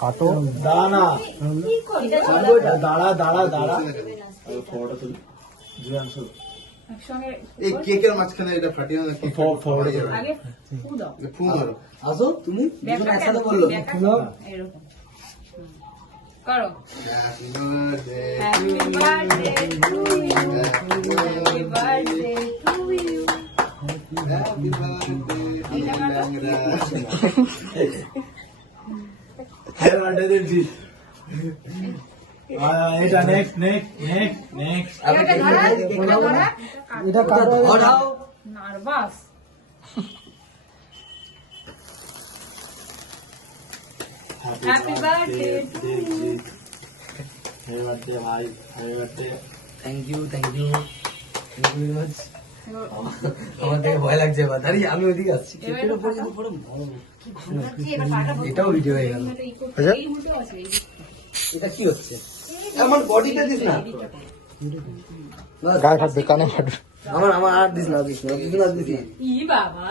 কাটো দাঁড়া না, দাঁড়া দাঁড়া দাঁড়া। এই কেকের মাঝখানে এটা ফাটিয়ে না, কেক ফরওয়ার্ড আগে ফু দাও। ফু মারো। আসো তুমি ব্যাকটা একসাথে কেন? বললো ব্যাকটা ফুলো। এরকম। করো। Happy birthday Happy birthday to you. Happy birthday to you. Happy birthday হ্যাঁ বার্থডে দিচ্ছি। এটা নেক্সট নেক্সট নেক্সট নেক্সট। এটা ধরা, এটা ধরা। এটা ধরাও। Nervous. Happy birthday to you. Happy birthday ভাই, happy birthday. Thank you very much. আমার থেকে ভয় লাগছে এবার। দাঁড়িয়ে আমি ওইদিকে আসছি। এবার এটাও ভিডিও হয়ে গেল। এই মুহূর্তে আছে, এই এটা কি হচ্ছে? আমার বডিতে দিস না। গায়ে ফাটবে, কানে ফাটবে। আমার আমার আর দিস না, দিস না, দিস না, দিস না। ই বাবা